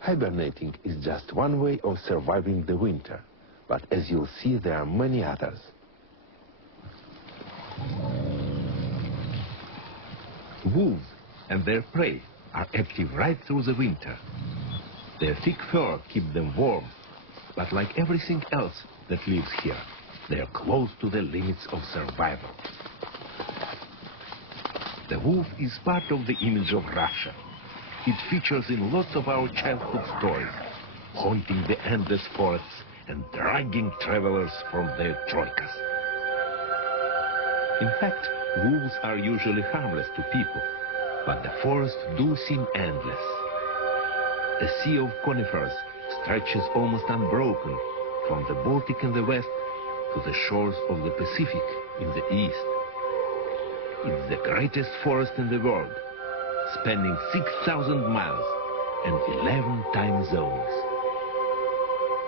Hibernating is just one way of surviving the winter, but as you'll see, there are many others. Wolves and their prey are active right through the winter. Their thick fur keeps them warm, but like everything else that lives here, they are close to the limits of survival. The wolf is part of the image of Russia. It features in lots of our childhood stories, haunting the endless forests and dragging travelers from their troikas. In fact, wolves are usually harmless to people, but the forests do seem endless. The sea of conifers stretches almost unbroken from the Baltic in the west to the shores of the Pacific in the east. It's the greatest forest in the world, spanning 6,000 miles and 11 time zones.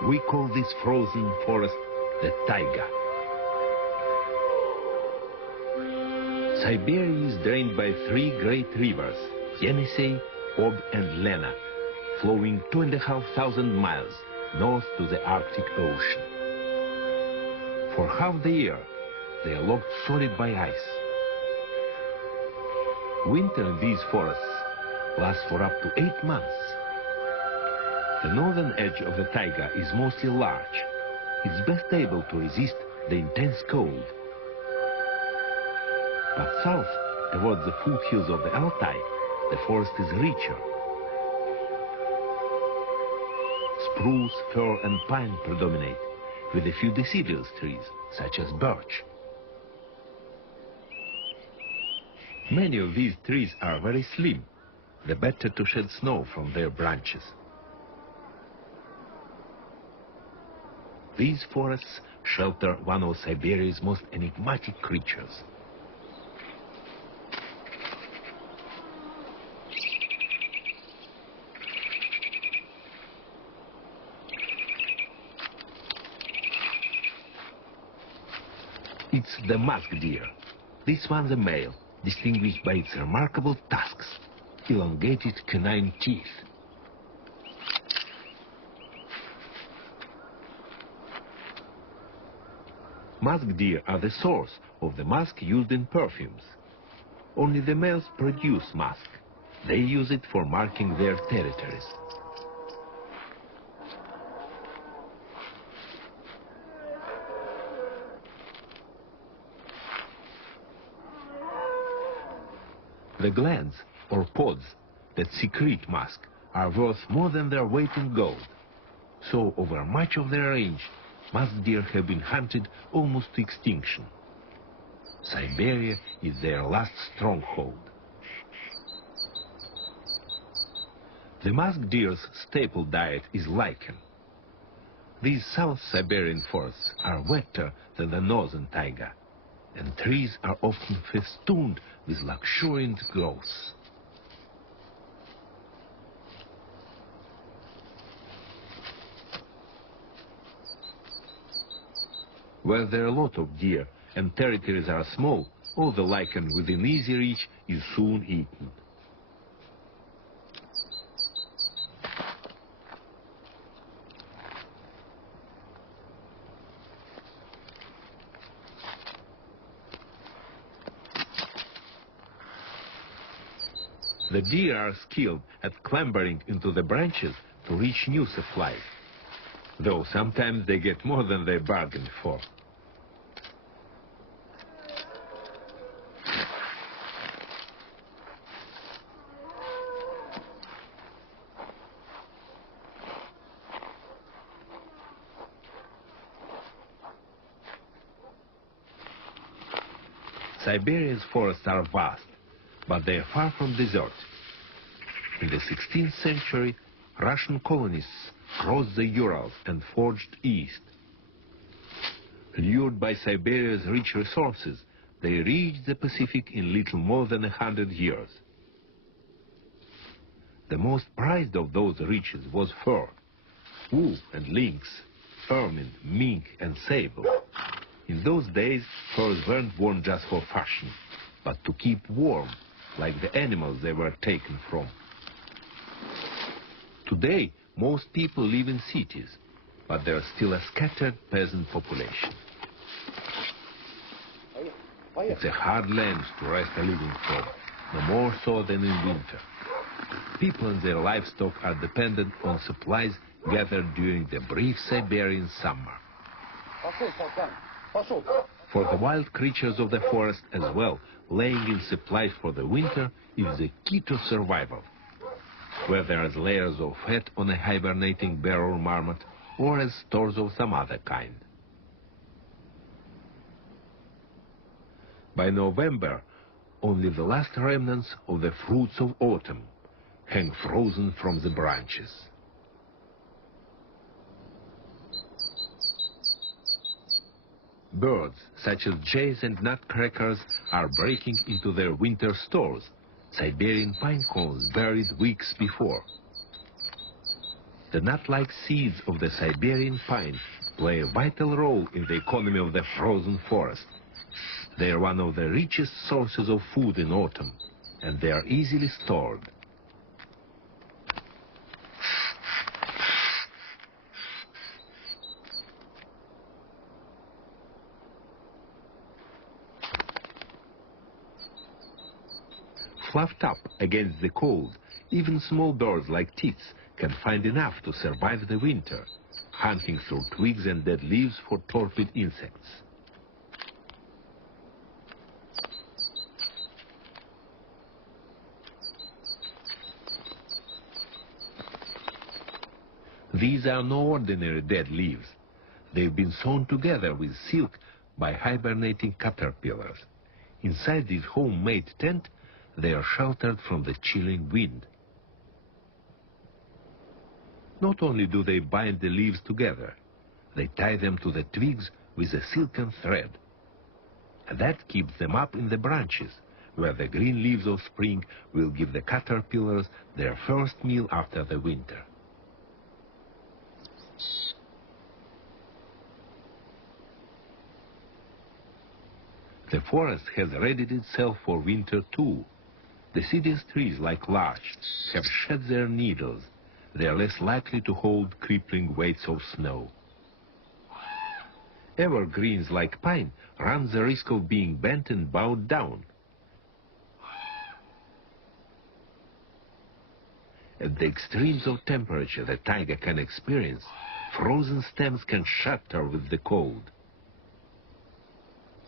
We call this frozen forest the taiga. Siberia is drained by three great rivers, Yenisei, Ob and Lena, flowing 2,500 miles north to the Arctic Ocean. For half the year, they are locked solid by ice. Winter in these forests lasts for up to 8 months. The northern edge of the taiga is mostly large. It's best able to resist the intense cold. But south, towards the foothills of the Altai, the forest is richer. Spruce, fir and pine predominate, with a few deciduous trees, such as birch. Many of these trees are very slim, the better to shed snow from their branches. These forests shelter one of Siberia's most enigmatic creatures. It's the musk deer. This one's a male, distinguished by its remarkable tusks, elongated canine teeth. Musk deer are the source of the musk used in perfumes. Only the males produce musk. They use it for marking their territories. The glands, or pods, that secrete musk are worth more than their weight in gold. So, over much of their range, musk deer have been hunted almost to extinction. Siberia is their last stronghold. The musk deer's staple diet is lichen. These South Siberian forests are wetter than the northern taiga, and trees are often festooned with luxuriant growths. Where there are a lot of deer and territories are small, all the lichen within easy reach is soon eaten. The deer are skilled at clambering into the branches to reach new supplies, though sometimes they get more than they bargained for. Siberia's forests are vast, but they are far from desert. In the 16th century, Russian colonists crossed the Urals and forged east. Lured by Siberia's rich resources, they reached the Pacific in little more than 100 years. The most prized of those riches was fur, wool and lynx, ermine, mink and sable. In those days, furs weren't worn just for fashion, but to keep warm, like the animals they were taken from. Today, most people live in cities, but there is still a scattered peasant population. It's a hard land to rest a living from, no more so than in winter. People and their livestock are dependent on supplies gathered during the brief Siberian summer. For the wild creatures of the forest as well, laying in supplies for the winter is the key to survival. Where there is layers of fat on a hibernating bear or marmot, or as stores of some other kind. By November, only the last remnants of the fruits of autumn hang frozen from the branches. Birds, such as jays and nutcrackers, are breaking into their winter stores, Siberian pine cones buried weeks before. The nut-like seeds of the Siberian pine play a vital role in the economy of the frozen forest. They are one of the richest sources of food in autumn, and they are easily stored. Fluffed up against the cold, even small birds like tits can find enough to survive the winter, hunting through twigs and dead leaves for torpid insects. These are no ordinary dead leaves. They've been sewn together with silk by hibernating caterpillars. Inside this homemade tent, they are sheltered from the chilling wind. Not only do they bind the leaves together, they tie them to the twigs with a silken thread. And that keeps them up in the branches, where the green leaves of spring will give the caterpillars their first meal after the winter. The forest has readied itself for winter too. The deciduous trees, like larch, have shed their needles. They are less likely to hold crippling weights of snow. Evergreens like pine run the risk of being bent and bowed down. At the extremes of temperature the taiga can experience, frozen stems can shatter with the cold.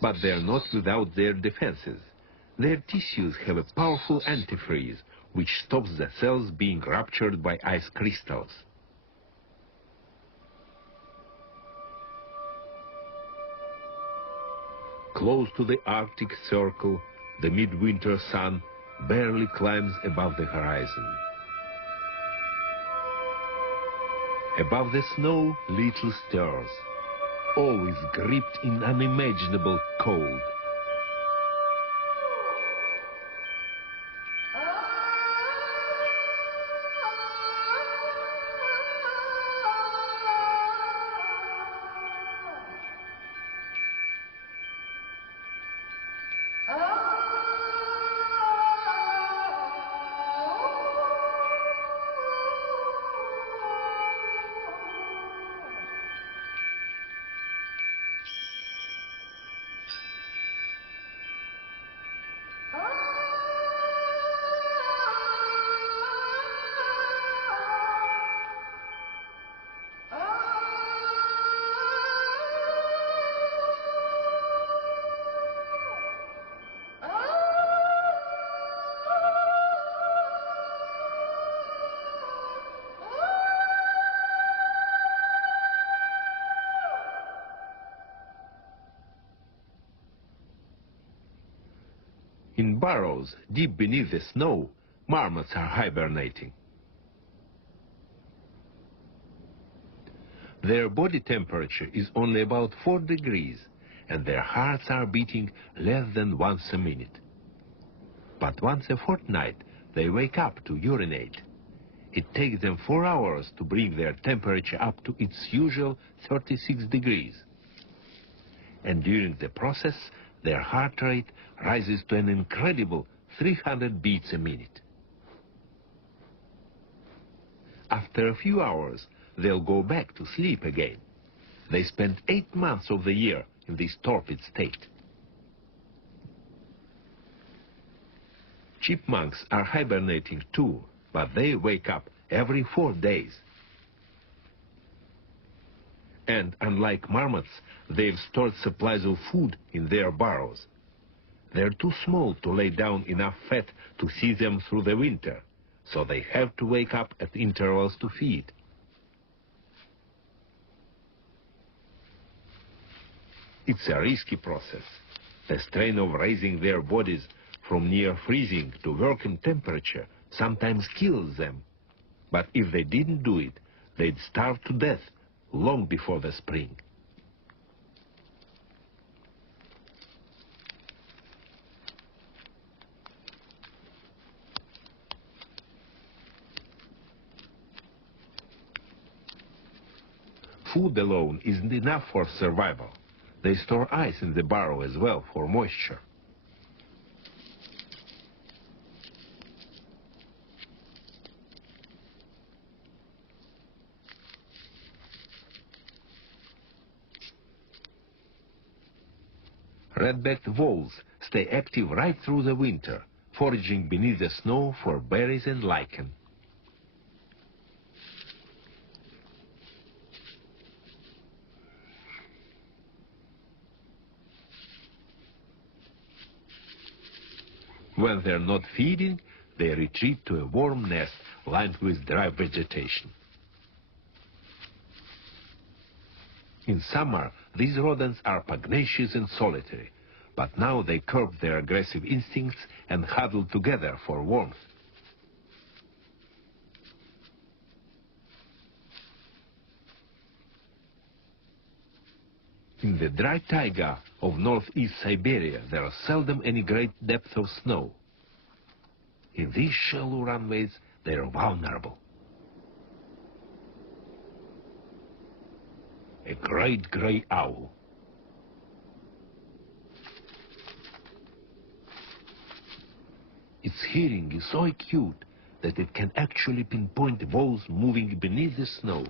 But they are not without their defenses. Their tissues have a powerful antifreeze, which stops the cells being ruptured by ice crystals. Close to the Arctic Circle, the midwinter sun barely climbs above the horizon. Above the snow, little stirs, always gripped in unimaginable cold. In burrows deep beneath the snow, marmots are hibernating. Their body temperature is only about 4 degrees, and their hearts are beating less than once a minute. But once a fortnight, they wake up to urinate. It takes them 4 hours to bring their temperature up to its usual 36 degrees. And during the process, their heart rate rises to an incredible 300 beats a minute. After after a few hours, they'll go back to sleep again. They spend 8 months of the year in this torpid state. Chipmunks are hibernating too, but they wake up every 4 days. And unlike marmots, they've stored supplies of food in their burrows. They're too small to lay down enough fat to see them through the winter, so they have to wake up at intervals to feed. It's a risky process. The strain of raising their bodies from near freezing to working temperature sometimes kills them. But if they didn't do it, they'd starve to death long before the spring. Food alone isn't enough for survival. They store ice in the burrow as well for moisture. Red-backed voles stay active right through the winter, foraging beneath the snow for berries and lichen. When they're not feeding, they retreat to a warm nest lined with dry vegetation. In summer, these rodents are pugnacious and solitary, but now they curb their aggressive instincts and huddle together for warmth. In the dry taiga of northeast Siberia, there are seldom any great depth of snow. In these shallow runways, they are vulnerable. A great gray owl. Its hearing is so acute that it can actually pinpoint voles moving beneath the snow.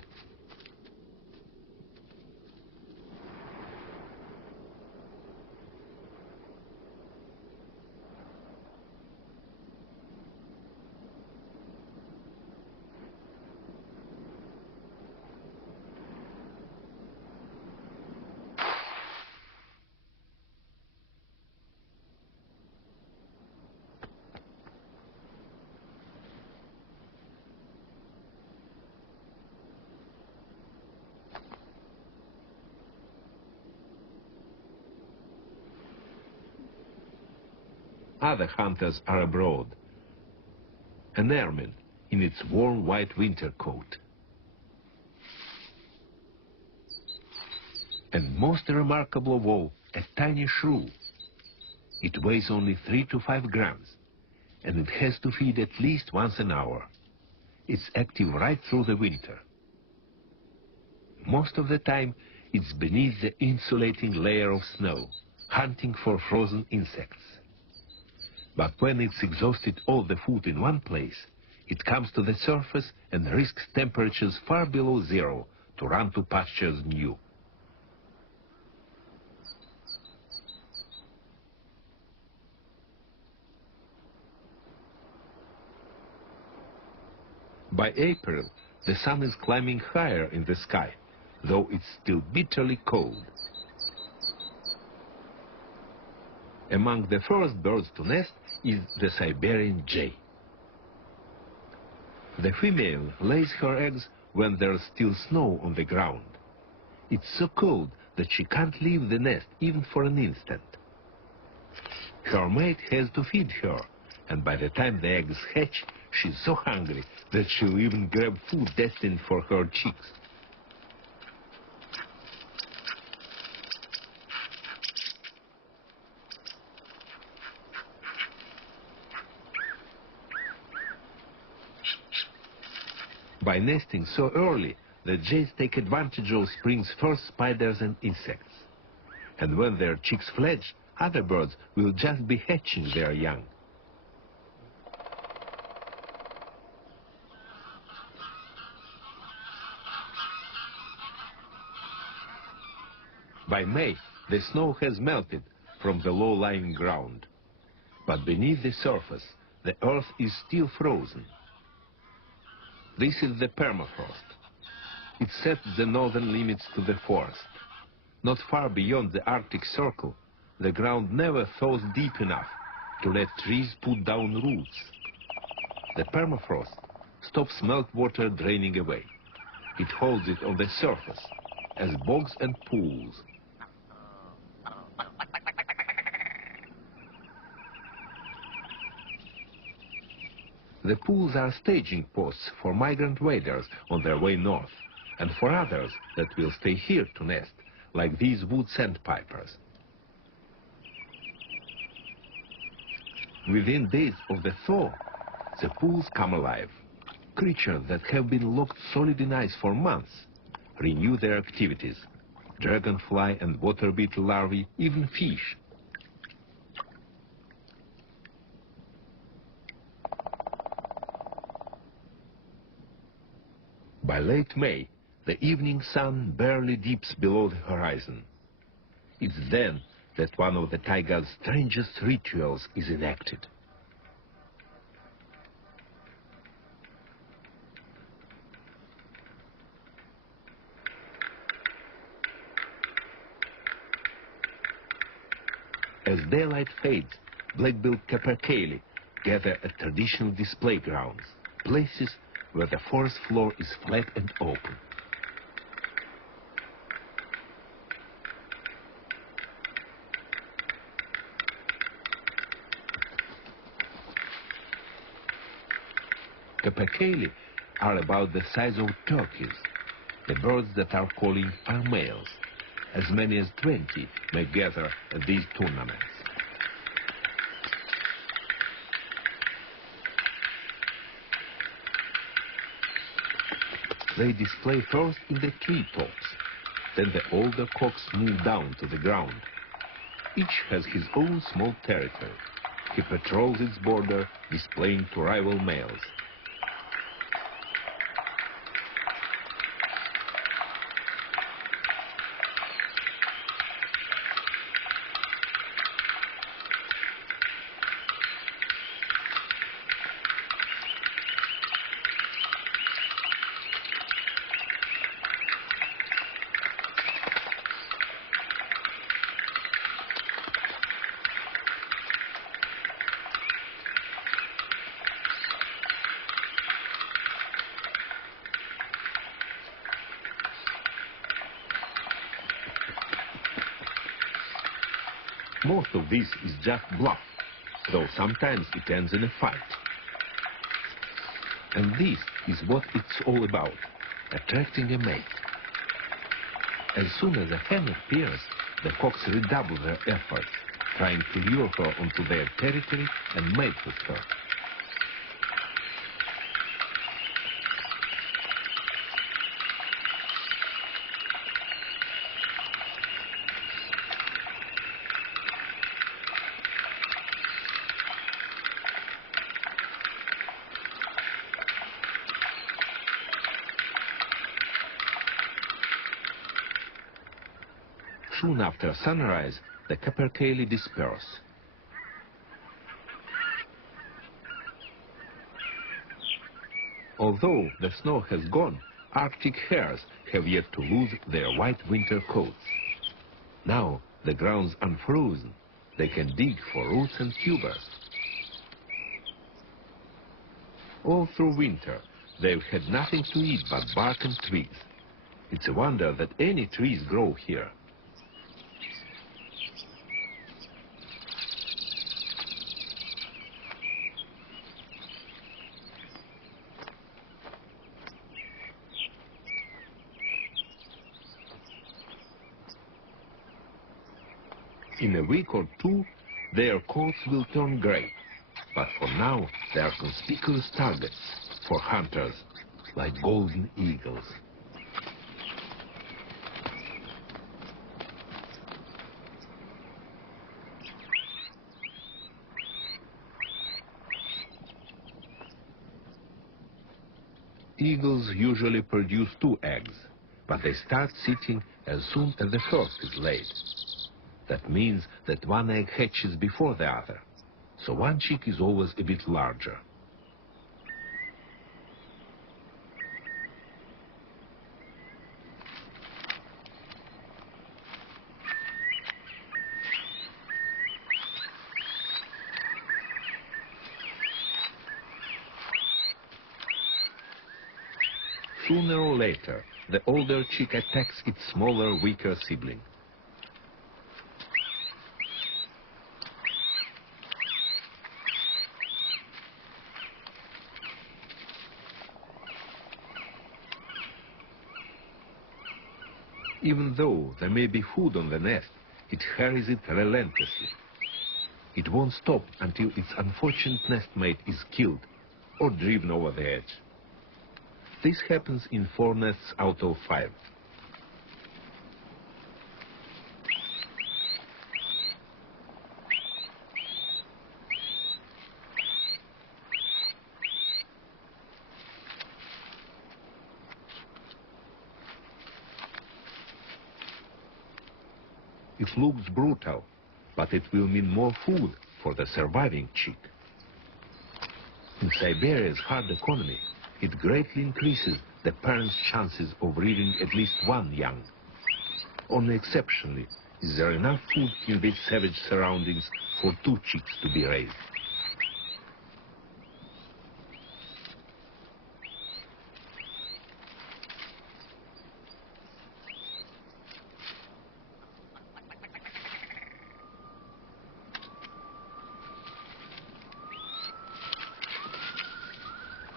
Other hunters are abroad. An airman in its warm white winter coat. And most remarkable of all, a tiny shrew. It weighs only 3 to 5 grams, and it has to feed at least once an hour. It's active right through the winter. Most of the time, it's beneath the insulating layer of snow, hunting for frozen insects. But when it's exhausted all the food in one place, it comes to the surface and risks temperatures far below zero to run to pastures new. By April, the sun is climbing higher in the sky, though it's still bitterly cold. Among the first birds to nest is the Siberian jay. The female lays her eggs when there's still snow on the ground. It's so cold that she can't leave the nest even for an instant. Her mate has to feed her, and by the time the eggs hatch, she's so hungry that she'll even grab food destined for her chicks. By nesting so early, the jays take advantage of spring's first spiders and insects. And when their chicks fledge, other birds will just be hatching their young. By May, the snow has melted from the low-lying ground. But beneath the surface, the earth is still frozen. This is the permafrost. It sets the northern limits to the forest. Not far beyond the Arctic Circle, the ground never thaws deep enough to let trees put down roots. The permafrost stops meltwater draining away. It holds it on the surface as bogs and pools. The pools are staging posts for migrant waders on their way north, and for others that will stay here to nest, like these wood sandpipers. Within days of the thaw, the pools come alive. Creatures that have been locked solid in ice for months renew their activities. Dragonfly and water beetle larvae, even fish. By late May, the evening sun barely dips below the horizon. It's then that one of the taiga's strangest rituals is enacted. As daylight fades, black-billed capercaillie gather at traditional display grounds, places where the forest floor is flat and open. Capercaillie are about the size of turkeys. The birds that are calling are males. As many as 20 may gather at these tournaments. They display first in the treetops. Then the older cocks move down to the ground. Each has his own small territory. He patrols its border, displaying to rival males. Most of this is just bluff, though sometimes it ends in a fight. And this is what it's all about, attracting a mate. As soon as a hen appears, the cocks redouble their efforts, trying to lure her onto their territory and mate with her. Soon after sunrise, the capercaillie disperse. Although the snow has gone, Arctic hares have yet to lose their white winter coats. Now the ground's unfrozen. They can dig for roots and tubers. All through winter, they've had nothing to eat but bark and twigs. It's a wonder that any trees grow here. In a week or two, their coats will turn gray. But for now, they are conspicuous targets for hunters, like golden eagles. Eagles usually produce 2 eggs. but they start sitting as soon as the first is laid. That means that one egg hatches before the other, so one chick is always a bit larger. Sooner or later, the older chick attacks its smaller, weaker sibling. Even though there may be food on the nest, it harries it relentlessly. It won't stop until its unfortunate nestmate is killed or driven over the edge. This happens in 4 nests out of 5. It looks brutal, but it will mean more food for the surviving chick. In Siberia's hard economy, it greatly increases the parent's chances of rearing at least one young. Only exceptionally is there enough food in these savage surroundings for 2 chicks to be raised.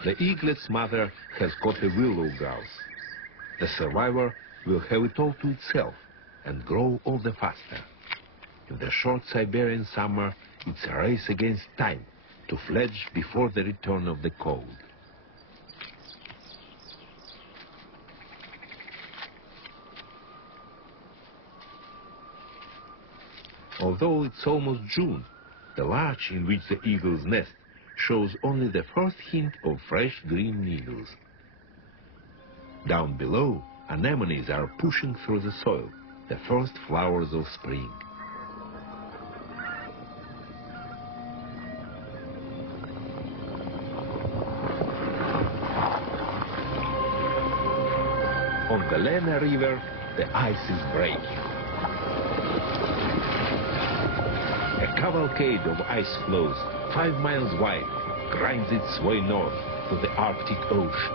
The eaglet's mother has caught a willow grouse. The survivor will have it all to itself and grow all the faster. In the short Siberian summer, it's a race against time to fledge before the return of the cold. Although it's almost June, the larch in which the eagles nest shows only the first hint of fresh green needles. Down below, anemones are pushing through the soil, the first flowers of spring. On the Lena River, the ice is breaking. A cavalcade of ice floes, 5 miles wide, grinds its way north to the Arctic Ocean.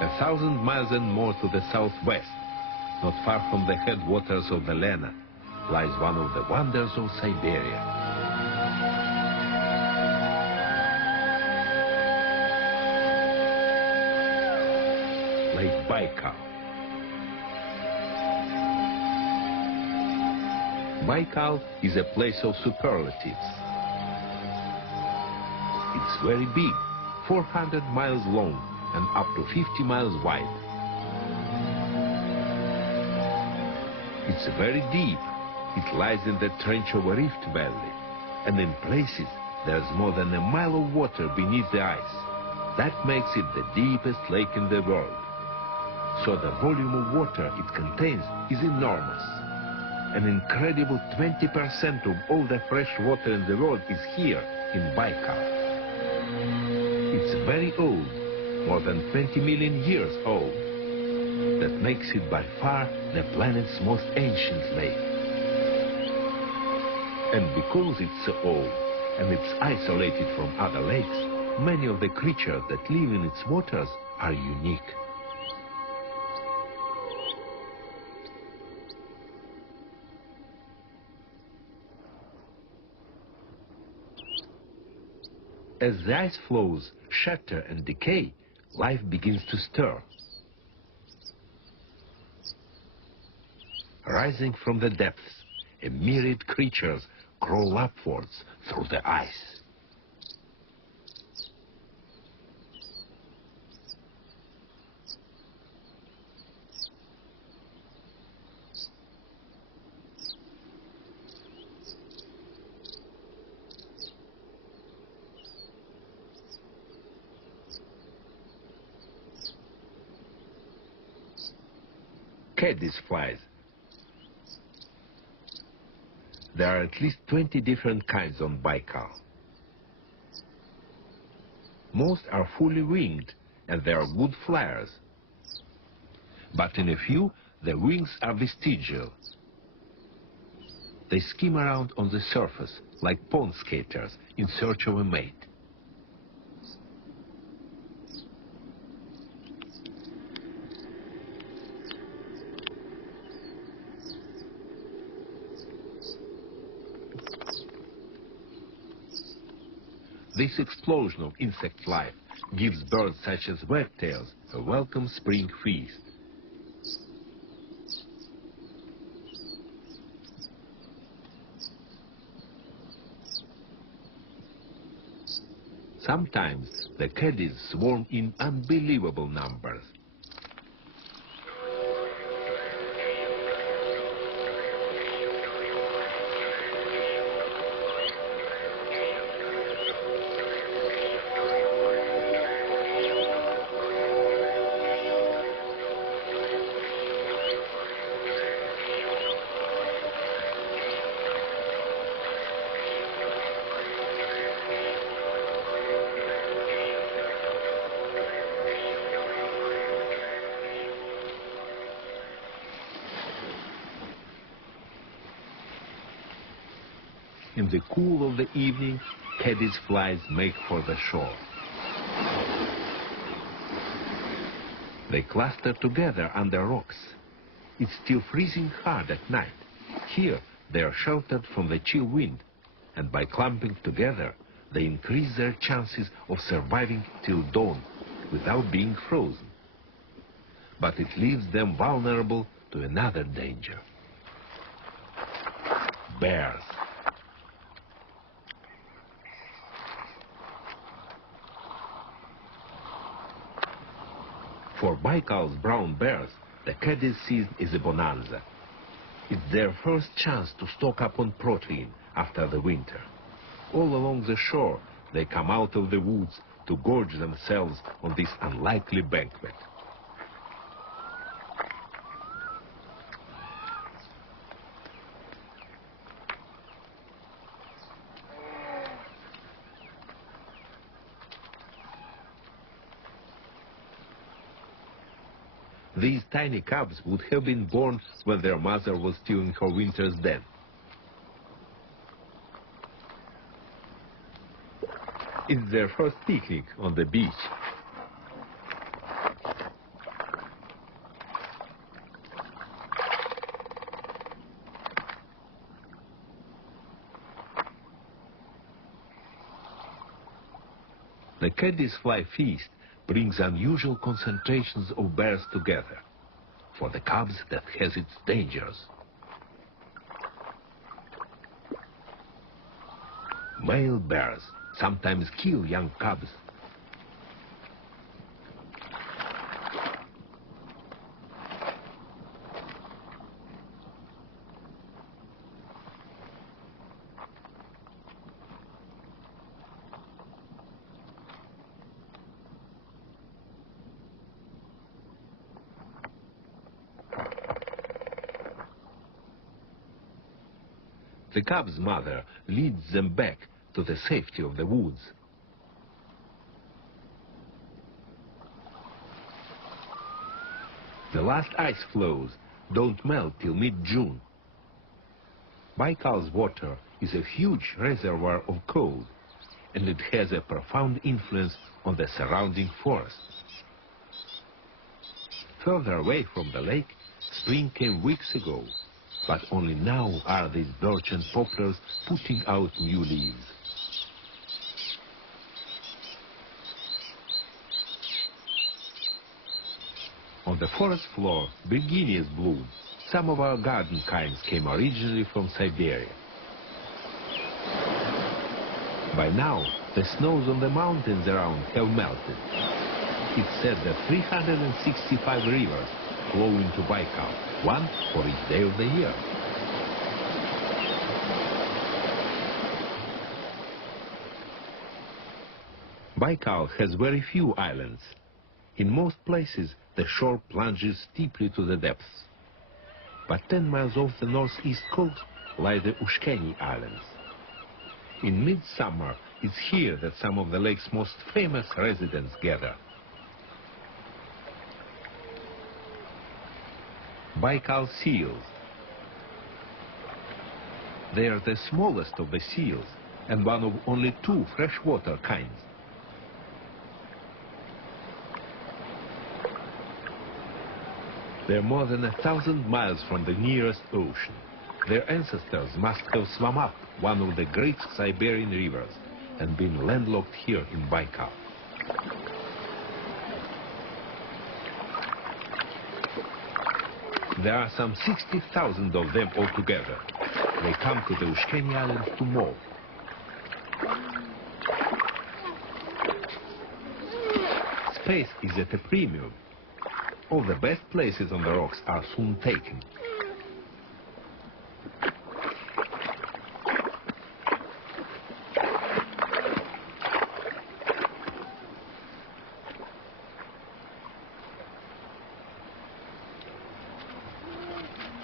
A 1,000 miles and more to the southwest, not far from the headwaters of the Lena, lies one of the wonders of Siberia. Lake Baikal. Baikal is a place of superlatives. It's very big, 400 miles long and up to 50 miles wide. It's very deep. It lies in the trench of a rift valley, and in places there's more than a mile of water beneath the ice. That makes it the deepest lake in the world. So the volume of water it contains is enormous. An incredible 20% of all the fresh water in the world is here in Baikal. It's very old, more than 20 million years old. That makes it by far the planet's most ancient lake. And because it's so old and it's isolated from other lakes, many of the creatures that live in its waters are unique. As the ice flows shatter and decay, life begins to stir. Rising from the depths, a myriad creatures crawl upwards through the ice. Caddisflies. There are at least 20 different kinds on Baikal. Most are fully winged and they are good flyers. But in a few, the wings are vestigial. They skim around on the surface like pond skaters in search of a mate. This explosion of insect life gives birds such as wagtails a welcome spring feast. Sometimes the caddies swarm in unbelievable numbers. In the cool of the evening, caddisflies make for the shore. They cluster together under rocks. It's still freezing hard at night. Here, they are sheltered from the chill wind, and by clumping together, they increase their chances of surviving till dawn without being frozen. But it leaves them vulnerable to another danger. Bears. For Baikal's brown bears, the caddies season is a bonanza. It's their first chance to stock up on protein after the winter. All along the shore, they come out of the woods to gorge themselves on this unlikely banquet. These tiny cubs would have been born when their mother was still in her winter's den. It's their first picnic on the beach. The caddisfly feast brings unusual concentrations of bears together. For the cubs, that has its dangers. Male bears sometimes kill young cubs. The cub's mother leads them back to the safety of the woods. The last ice floes don't melt till mid-June. Baikal's water is a huge reservoir of cold, and it has a profound influence on the surrounding forests. Further away from the lake, spring came weeks ago, but only now are these birch and poplars putting out new leaves. On the forest floor, begonias bloom. Some of our garden kinds came originally from Siberia. By now, the snows on the mountains around have melted. It's said that 365 rivers flow into Baikal, one for each day of the year. Baikal has very few islands. In most places, the shore plunges steeply to the depths. But 10 miles off the northeast coast lie the Ushkeni Islands. In midsummer, it's here that some of the lake's most famous residents gather. Baikal seals. They are the smallest of the seals and one of only 2 freshwater kinds. They're more than 1,000 miles from the nearest ocean. Their ancestors must have swum up one of the great Siberian rivers and been landlocked here in Baikal. There are some 60,000 of them altogether. They come to the Ushkeni Islands to moult. Space is at a premium. All the best places on the rocks are soon taken.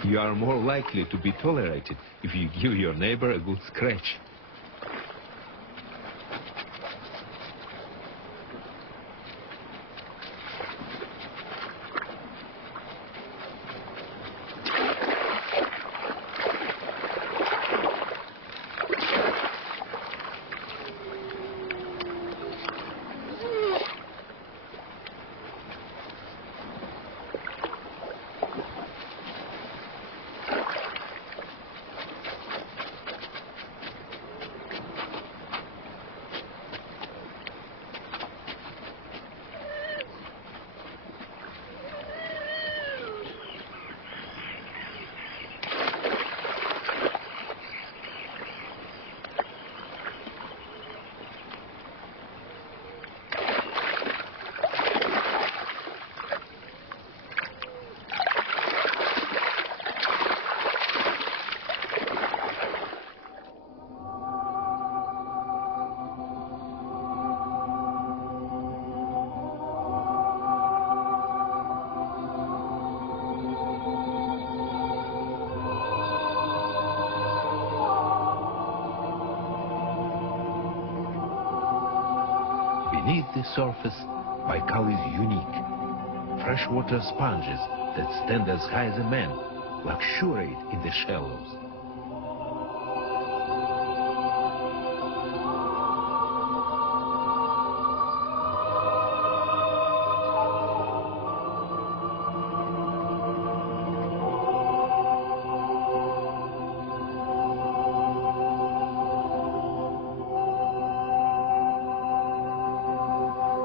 You are more likely to be tolerated if you give your neighbor a good scratch. Beneath the surface, Baikal is unique. Freshwater sponges that stand as high as a man luxuriate in the shallows.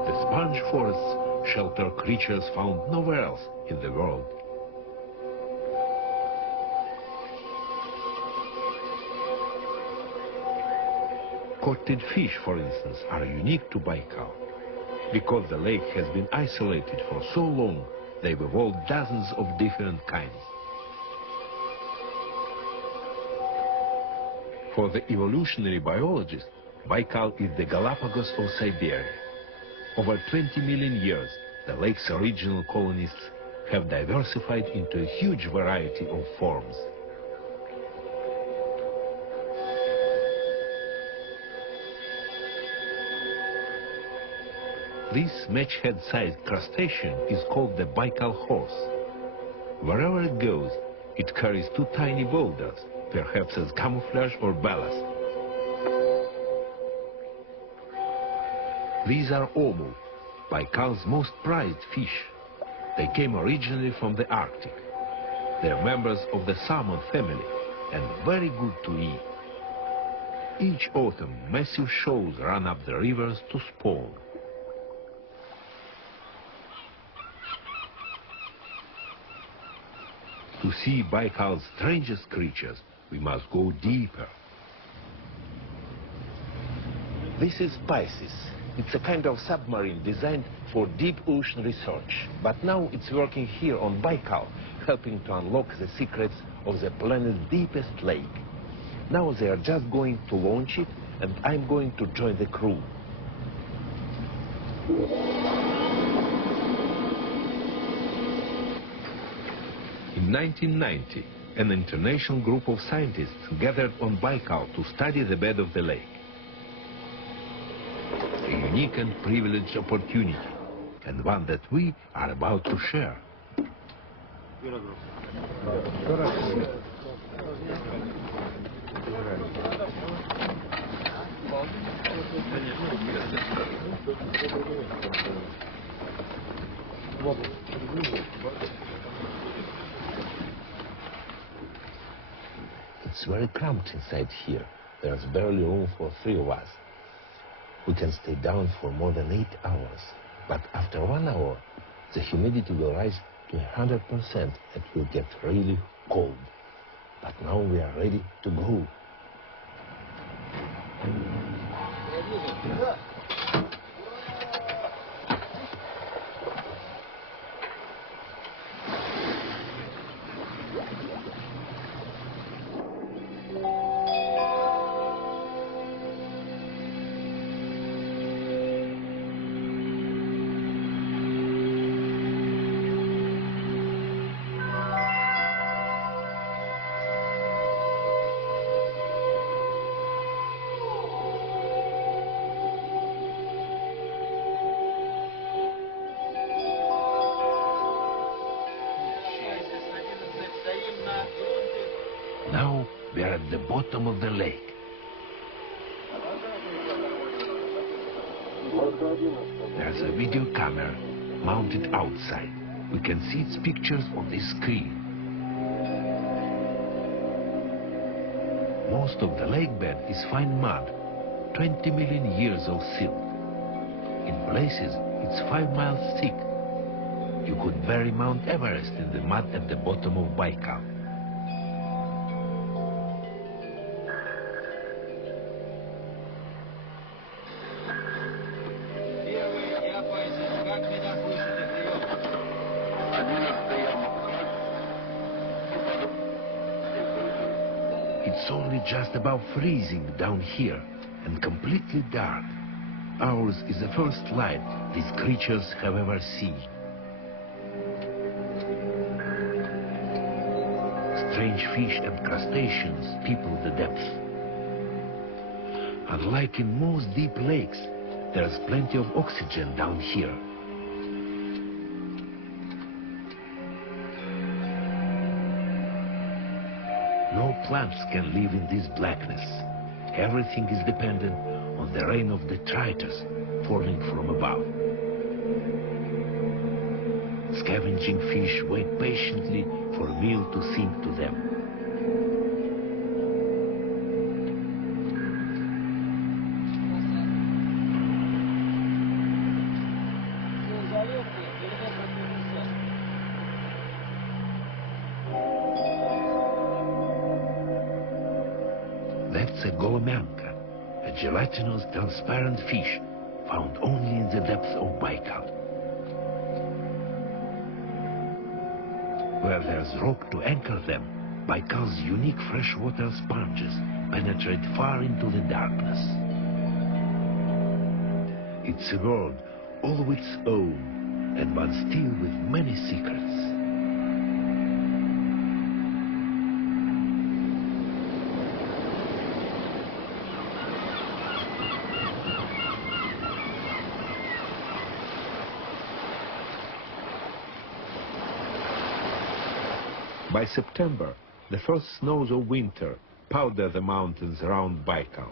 The sponge forests shelter creatures found nowhere else in the world. Coated fish, for instance, are unique to Baikal. Because the lake has been isolated for so long, they've evolved dozens of different kinds. For the evolutionary biologist, Baikal is the Galapagos of Siberia. Over 20 million years, the lake's original colonists have diversified into a huge variety of forms. This match-head-sized crustacean is called the Baikal horse. Wherever it goes, it carries two tiny boulders, perhaps as camouflage or ballast. These are omu, Baikal's most prized fish. They came originally from the Arctic. They're members of the salmon family and very good to eat. Each autumn, massive shoals run up the rivers to spawn. To see Baikal's strangest creatures, we must go deeper. This is Pisces. It's a kind of submarine designed for deep ocean research. But now it's working here on Baikal, helping to unlock the secrets of the planet's deepest lake. Now they are just going to launch it, and I'm going to join the crew. In 1990, an international group of scientists gathered on Baikal to study the bed of the lake. A unique and privileged opportunity, and one that we are about to share. It's very cramped inside here. There's barely room for 3 of us. We can stay down for more than 8 hours. But after 1 hour, the humidity will rise to 100% and it will get really cold. But now we are ready to go. Now we are at the bottom of the lake. There's a video camera mounted outside. We can see its pictures on this screen. Most of the lake bed is fine mud, 20 million years of silt. In places, it's 5 miles thick. You could bury Mount Everest in the mud at the bottom of Baikal. It's only just above freezing down here and completely dark. Ours is the first light these creatures have ever seen. Strange fish and crustaceans people the depth. Unlike in most deep lakes, there's plenty of oxygen down here. No plants can live in this blackness. Everything is dependent on the rain of detritus falling from above. Scavenging fish wait patiently for a meal to sink to them. fomenka, a gelatinous transparent fish found only in the depths of Baikal. Where there's rock to anchor them, Baikal's unique freshwater sponges penetrate far into the darkness. It's a world all of its own, and one still with many secrets. By September, the first snows of winter powder the mountains around Baikal.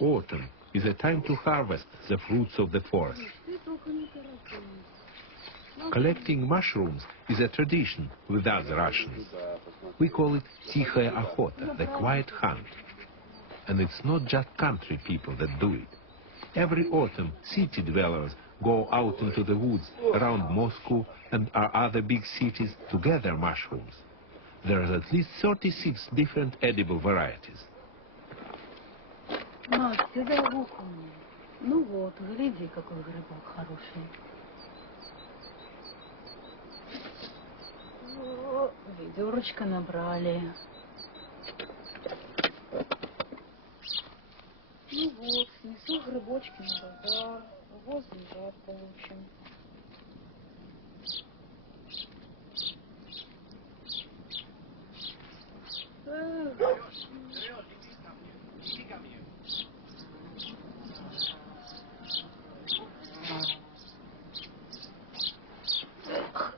Autumn is a time to harvest the fruits of the forest. Collecting mushrooms is a tradition with us Russians. We call it Tikhaya Okhota, the quiet hunt. And it's not just country people that do it. Every autumn, city dwellers go out into the woods around Moscow and our other big cities to gather mushrooms. There are at least 36 different edible varieties. Настя, дай руку мне. Ну вот, гляди, какой грибок хороший. О, ведерочко набрали. Ну вот, снесу грибочки на базар, возле жар получим.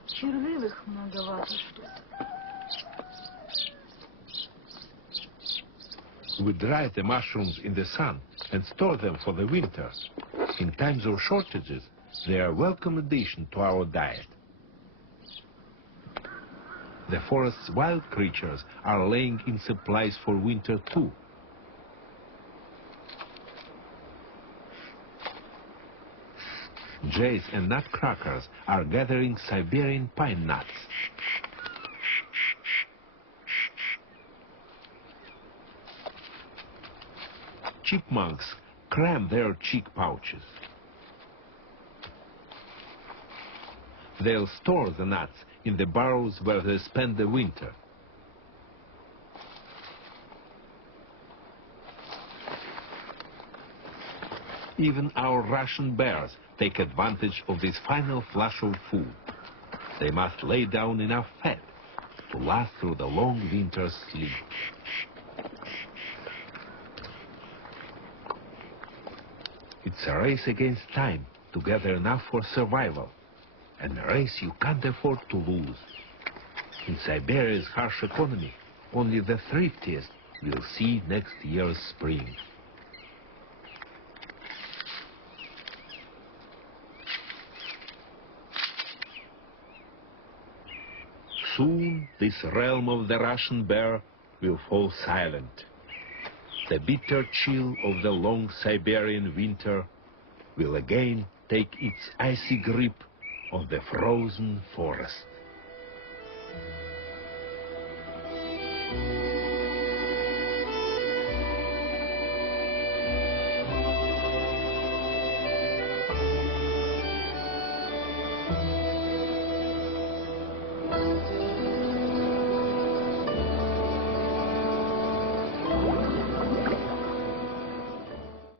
Червивых многовато что-то. We dry the mushrooms in the sun and store them for the winter. In times of shortages, they are a welcome addition to our diet. The forest's wild creatures are laying in supplies for winter too. Jays and nutcrackers are gathering Siberian pine nuts. Chipmunks cram their cheek pouches. They'll store the nuts in the burrows where they spend the winter. Even our Russian bears take advantage of this final flush of food. They must lay down enough fat to last through the long winter's sleep. It's a race against time to gather enough for survival, and a race you can't afford to lose. In Siberia's harsh economy, only the thriftiest will see next year's spring. Soon this realm of the Russian bear will fall silent. The bitter chill of the long Siberian winter will again take its icy grip on the frozen forest.